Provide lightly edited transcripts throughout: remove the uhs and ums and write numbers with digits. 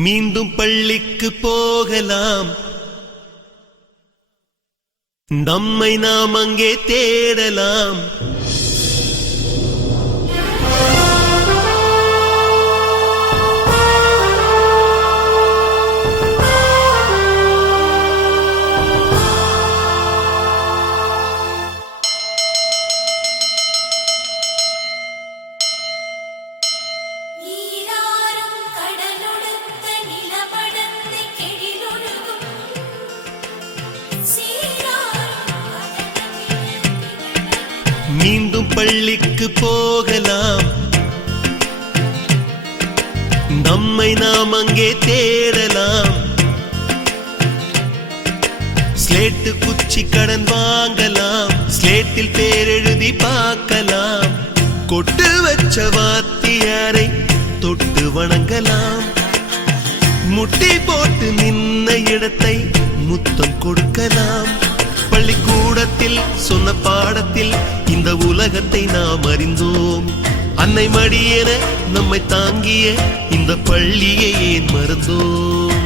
மீண்டும் பள்ளிக்கு போகலாம், நம்மை நாம் அங்கே தேடலாம். மீண்டும் பள்ளிக்கு போகலாம், நம்மை நாம் அங்கே தேடலாம். ஸ்லேட்டு குச்சி கடன் வாங்கலாம், ஸ்லேட்டில் பேரெழுதி பார்க்கலாம். கொட்டு வச்ச வாத்தியாரை தொட்டு வணங்கலாம், முட்டி போட்டு நின்ன இடத்தை முத்தம் கொடுக்கலாம். பள்ளிக்கூடத்தில் சொன்ன பாடத்தில் இந்த உலகத்தை நாம் அறிந்தோம். அன்னை மடியென நம்மை தாங்கிய இந்த பள்ளியை ஏன் மறந்தோம்?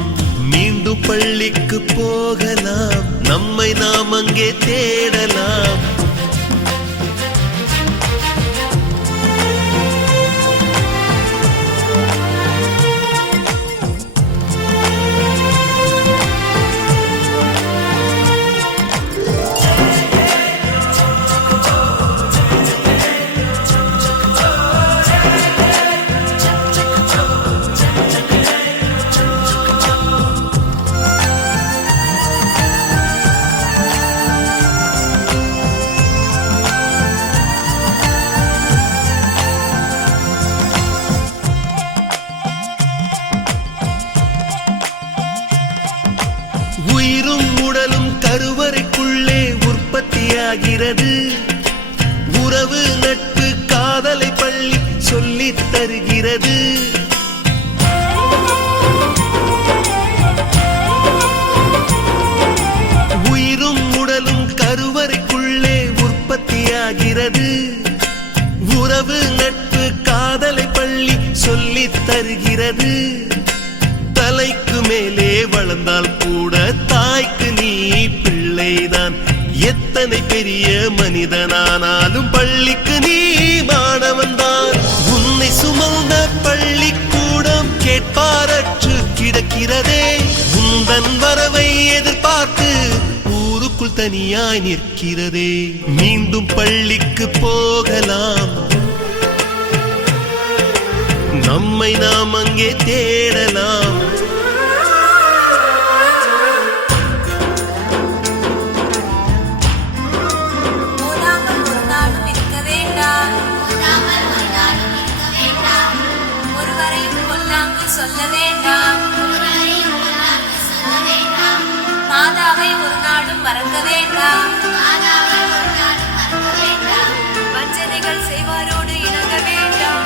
மீண்டும் பள்ளிக்கு போகலாம், நம்மை நாம் அங்கே தேடலாம். உயிரும் உடலும் கருவறைக்குள்ளே உற்பத்தியாகிறது. உறவு நட்பு காதலை பள்ளி சொல்லித் தருகிறது. உயிரும் உடலும் கருவறைக்குள்ளே உற்பத்தியாகிறது. உறவு நட்பு காதலை பள்ளி சொல்லித் தருகிறது. தலைக்கு மேலே வளர்ந்தால் கூட தாய்க்கு நீ பிள்ளைதான். எத்தனை பெரிய மனிதனானாலும் பள்ளிக்கு நீ மாணவன்தான். உன்னை சுமந்த பள்ளிக்கூடம் கேட்பாரற்று கிடக்கிறதே. உந்தன் வரவை எதிர்பார்த்து ஊருக்குள் தனியாய் நிற்கிறதே. மீண்டும் பள்ளிக்கு போகலாம், நம்மை நாம் அங்கே தேடலாம். சொல்ல வேண்டாம், மாதாவை ஒரு நாளும் மறக்க வேண்டாம். வஞ்சனைகள் செய்வாரோடு இணங்க வேண்டாம்.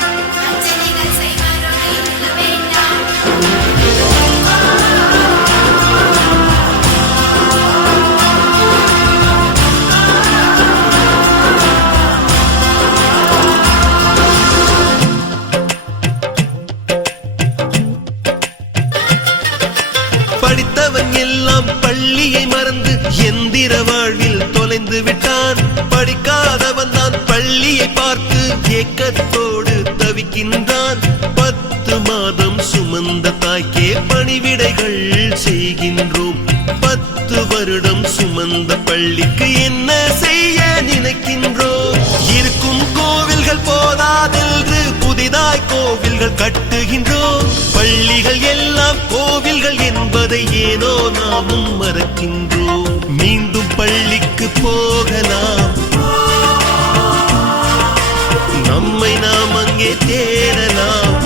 படித்தவன் எல்லாம் பள்ளியை மறந்து எந்திர வாழ்வில் தொலைந்து விட்டான். படிக்காதவன் தான் பள்ளியை பார்த்து ஏக்கத்தோடு தவிக்கின்றான். 10 மாதம் சுமந்த தாய்க்கே பணிவிடைகள் செய்கின்றோம். 10 வருடம் சுமந்த பள்ளிக்கு என்ன செய்ய நினைக்கின்றோம்? இருக்கும் கோவில்கள் போதாதென்று புதிதாய் கோவில்கள் கட்டுகின்றோம். பள்ளிகள் எல்லாம் கோவில்கள் என்பதை ஏனோ நாமும் மறக்கின்றோம். மீண்டும் பள்ளிக்கு போகலாம், நம்மை நாம் அங்கே தேடலாம்.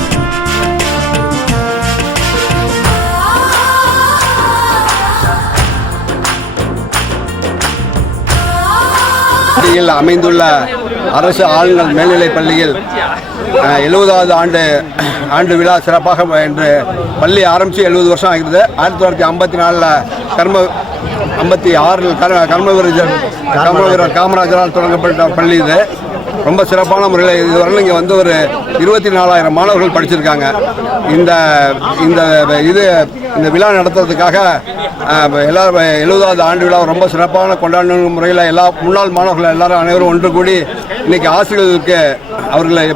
அமைந்துள்ள அரசு ஆளுநர் மேல்நிலைப் பள்ளியில் 70வது ஆண்டு விழா சிறப்பாக என்று பள்ளி ஆரம்பித்து 70 வருஷம் ஆகிறது. 1954 56 கர்ம வீரர் காமராஜரால் தொடங்கப்பட்ட பள்ளி இது. ரொம்ப சிறப்பான முறையில் இதுவரை இங்கே வந்து ஒரு 24,000 மாணவர்கள் படிச்சிருக்காங்க. இந்த இந்த இது இந்த விழா நடத்துறதுக்காக எல்லாரும் 70வது ஆண்டு விழா ரொம்ப சிறப்பான கொண்டாடும் முறையில் எல்லா முன்னாள் மாணவர்கள் எல்லாரும் அனைவரும் ஒன்று கூடி இன்னைக்கு ஆசிரியர்களுக்கு அவர்களை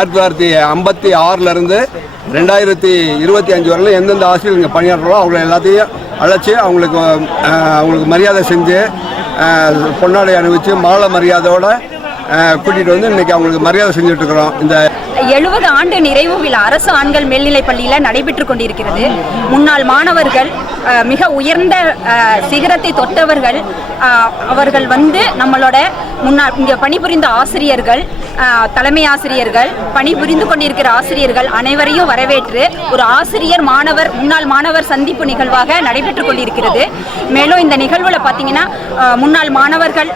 1956 2025 வரலும் எந்தெந்த ஆசிரியர் இங்கே பணியாற்றுறோம் அவங்களை எல்லாத்தையும் அழைச்சி அவங்களுக்கு மரியாதை செஞ்சு பொன்னாடை அணிவிச்சு மாலை மரியாதையோடு கூட்டிகிட்டு வந்து இன்றைக்கி அவங்களுக்கு மரியாதை செஞ்சுட்டு இருக்கிறோம். இந்த 70 ஆண்டு நிறைவு விழா அரசு ஆண்கள் மேல்நிலைப் பள்ளியில் நடைபெற்று கொண்டிருக்கிறது. முன்னாள் மாணவர்கள் மிக உயர்ந்த சிகரத்தை தொட்டவர்கள். அவர்கள் வந்து நம்மளோட முன்னாள் இங்கே பணிபுரிந்த ஆசிரியர்கள், தலைமை ஆசிரியர்கள், பணிபுரிந்து கொண்டிருக்கிற ஆசிரியர்கள் அனைவரையும் வரவேற்று ஒரு ஆசிரியர் மாணவர் முன்னாள் மாணவர் சந்திப்பு நிகழ்வாக நடைபெற்று கொண்டிருக்கிறது. மேலும் இந்த நிகழ்வில் பார்த்தீங்கன்னா முன்னாள் மாணவர்கள்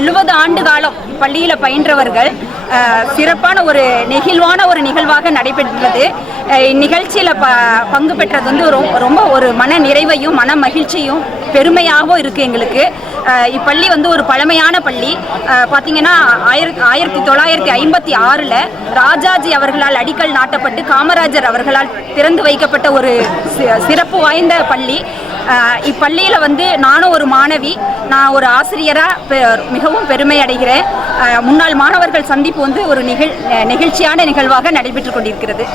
70 ஆண்டு காலம் பள்ளியில் பயின்றவர்கள் சிறப்பான ஒரு நெகிழ்வான ஒரு நிகழ்வாக நடைபெற்றது. இந்நிகழ்ச்சியில் பங்கு பெற்றது வந்து ரொம்ப ஒரு மன நிறைவையும் மன மகிழ்ச்சியும் பெருமையாகவும் இருக்குது எங்களுக்கு. இப்பள்ளி வந்து ஒரு பழமையான பள்ளி. பார்த்தீங்கன்னா 1956 ராஜாஜி அவர்களால் அடிக்கல் நாட்டப்பட்டு காமராஜர் அவர்களால் திறந்து வைக்கப்பட்ட ஒரு சிறப்பு வாய்ந்த பள்ளி. இப்பள்ளியில் வந்து நானும் ஒரு மாணவி, நான் ஒரு ஆசிரியராக மிகவும் பெருமை அடைகிறேன். முன்னாள் மாணவர்கள் சந்திப்பு வந்து ஒரு நெகிழ்ச்சியான நிகழ்வாக நடைபெற்று கொண்டிருக்கிறது.